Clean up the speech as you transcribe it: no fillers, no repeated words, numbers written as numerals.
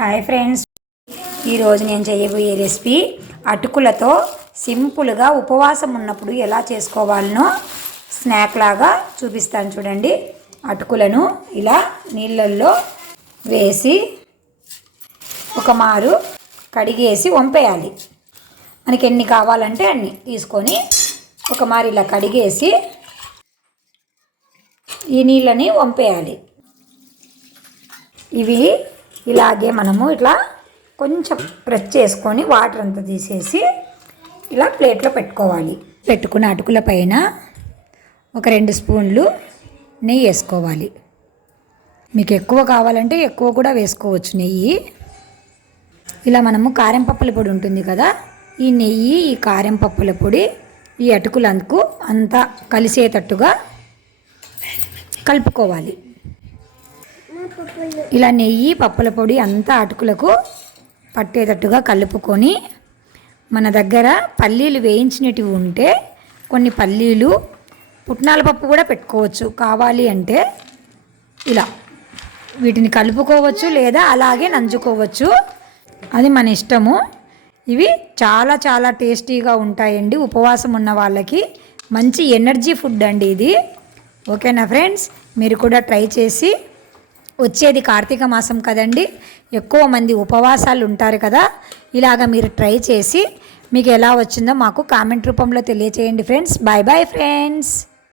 Hi friends, ఈరోజు నేను చేయబోయే రెసిపీ అటుకులతో సింపుల్గా ఉపవాసం ఉన్నప్పుడు ఎలా చేసుకోవాలనో స్నాక్ లాగా చూపిస్తాను చూడండి. అటుకులను ఇలా నీళ్ళల్లో వేసి ఒక మారు కడిగేసి వంపేయాలి. మనకి ఎన్ని కావాలంటే అన్ని తీసుకొని ఒక మారు ఇలా కడిగేసి ఈ నీళ్ళని వంపేయాలి. ఇవి ఇలాగే మనము ఇట్లా కొంచెం ప్రెస్ చేసుకొని వాటర్ అంతా తీసేసి ఇలా ప్లేట్లో పెట్టుకోవాలి. పెట్టుకున్న అటుకుల పైన ఒక 2 స్పూన్లు నెయ్యి వేసుకోవాలి. మీకు ఎక్కువ కావాలంటే ఎక్కువ కూడా వేసుకోవచ్చు నెయ్యి. ఇలా మనము కారం పప్పుల పొడి ఉంటుంది కదా, ఈ నెయ్యి ఈ కారం పప్పుల పొడి ఈ అటుకులందుకు అంతా కలిసేటట్టుగా కలుపుకోవాలి. ఇలా నెయ్యి పప్పుల పొడి అంతా అటుకులకు పట్టేటట్టుగా కలుపుకొని మన దగ్గర పల్లీలు వేయించినవి ఉంటే కొన్ని పల్లీలు పుట్నాల పప్పు కూడా పెట్టుకోవచ్చు. కావాలి అంటే ఇలా వీటిని కలుపుకోవచ్చు లేదా అలాగే నంచుకోవచ్చు, అది మన ఇష్టము. ఇవి చాలా చాలా టేస్టీగా ఉంటాయండి. ఉపవాసం ఉన్న వాళ్ళకి మంచి ఎనర్జీ ఫుడ్ అండి ఇది. ఓకేనా ఫ్రెండ్స్, మీరు కూడా ట్రై చేసి, వచ్చేది కార్తీక మాసం కదండి, ఎక్కువ మంది ఉపవాసాలు ఉంటారు కదా, ఇలాగ మీరు ట్రై చేసి మీకు ఎలా వచ్చిందో మాకు కామెంట్ రూపంలో తెలియచేయండి ఫ్రెండ్స్. Bye bye friends.